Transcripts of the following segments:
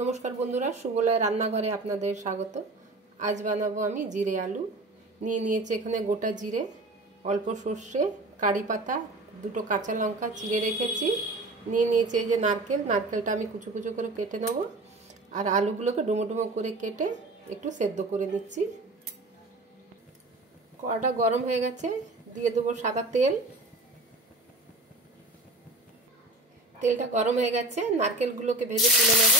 নমস্কার বন্ধুরা, সুবলয় রান্নাঘরে আপনাদের স্বাগত। আজ বানাবো আমি জিরে আলু। নিয়েছি এখানে গোটা জিরে, অল্প সর্ষে, কারি পাতা, দুটো কাঁচা লঙ্কা চিড়ে রেখেছি। নিয়েছি এই যে নারকেলটা আমি কুচো কুচো করে কেটে নেব। আর আলুগুলোকে ডুমো ডুমো করে কেটে একটু সেদ্ধ করে নিচ্ছি। কড়াটা গরম হয়ে গেছে, দিয়ে দেবো সাদা তেল। তেলটা গরম হয়ে গেছে, নারকেলগুলোকে ভেজে তুলে নেব।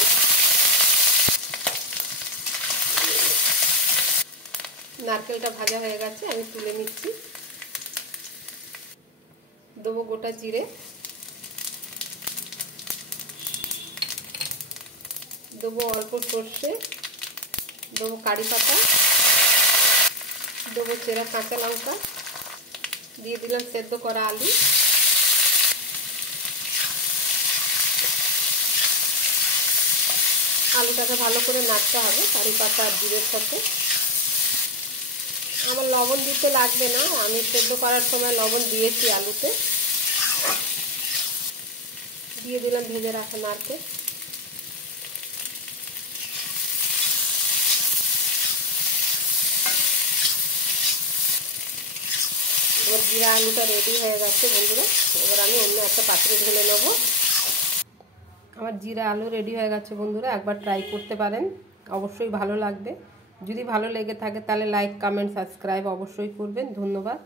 নারকেলটা ভাজা হয়ে গেছে, আমি তুলে নিচ্ছি। দেবো গোটা জিরে, দেবো অল্প সর্ষে, দেবো কারি পাতা, দেবো চেরা কাঁচা লঙ্কা, দিয়ে দিলাম সেদ্ধ করা আলু। আলুটাকে ভালো করে নাড়তে হবে কারি পাতা আর জিরের সাথে। আমার লবণ দিতে লাগবে না, আমি সেদ্ধ করার সময় লবণ দিয়েছি আলুতে। দিয়ে দিলাম ভেজে রাখা নারকেল। এবার জিরা আলুটা রেডি হয়ে গেছে বন্ধুরা। এবার আমি অন্য একটা পাত্রে ঢেলে নেব। আমার জিরা আলু রেডি হয়ে গেছে বন্ধুরা, একবার ট্রাই করতে পারেন, অবশ্যই ভালো লাগবে। যদি ভালো লেগে থাকে তাহলে লাইক, কমেন্ট, সাবস্ক্রাইব অবশ্যই করবেন। ধন্যবাদ।